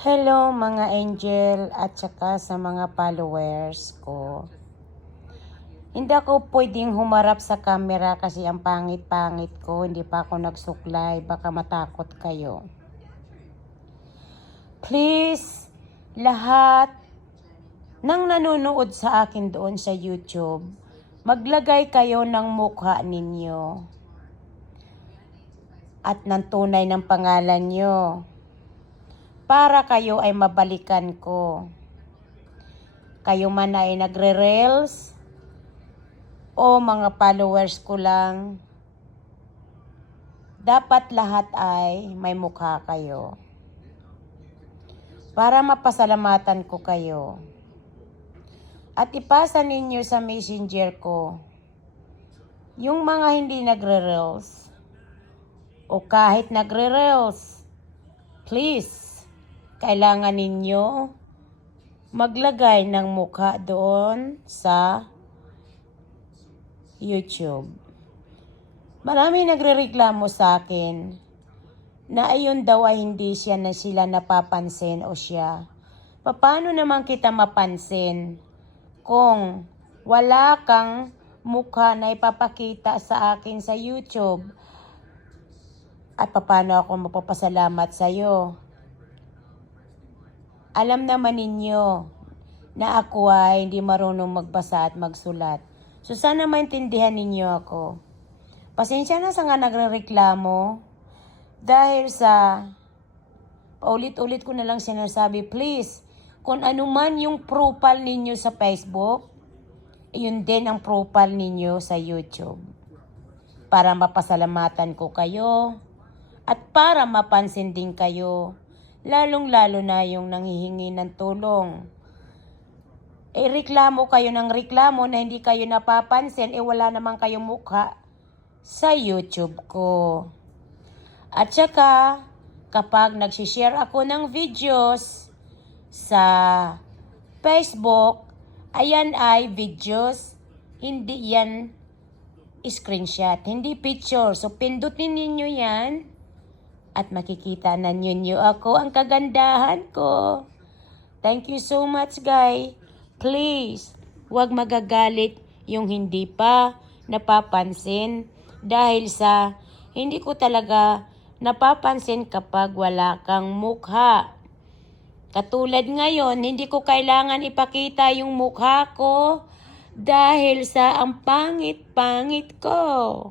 Hello mga angel at saka sa mga followers ko. Hindi ako pwedeng humarap sa camera kasi ang pangit-pangit ko. Hindi pa ako nagsuklay. Baka matakot kayo. Please, lahat ng nanonood sa akin doon sa YouTube, maglagay kayo ng mukha ninyo at ng tunay ng pangalan nyo para kayo ay mabalikan ko. Kayo man ay nagre-reels o mga followers ko lang, dapat lahat ay may mukha kayo para mapasalamatan ko kayo. At ipasa ninyo sa messenger ko yung mga hindi nagre-reels o kahit nagre-reels, please, kailangan ninyo maglagay ng mukha doon sa YouTube. Marami nagrereklamo sa akin na ayun daw ay hindi siya na sila napapansin o siya. Paano naman kita mapansin kung wala kang mukha na ipapakita sa akin sa YouTube? At paano ako mapapasalamat sa iyo? Alam naman ninyo na ako ay hindi marunong magbasa at magsulat. So sana maintindihan ninyo ako. Pasensya na sa nga nagrereklamo dahil sa paulit-ulit ko na lang sinasabi, please, kung ano man yung profile ninyo sa Facebook, yun din ang profile ninyo sa YouTube. Para mapasalamatan ko kayo at para mapansin din kayo, lalong-lalo na yung nanghihingi ng tulong. Reklamo kayo ng reklamo na hindi kayo napapansin, wala naman kayong mukha sa YouTube ko. At saka, kapag nagsishare ako ng videos sa Facebook, ayan ay videos, hindi yan screenshot, hindi picture. So, pindutin ninyo yan at makikita na ninyo ako, ang kagandahan ko. Thank you so much, guys. Please, huwag magagalit yung hindi pa napapansin dahil sa hindi ko talaga napapansin kapag wala kang mukha. Katulad ngayon, hindi ko kailangan ipakita yung mukha ko dahil sa ang pangit-pangit ko.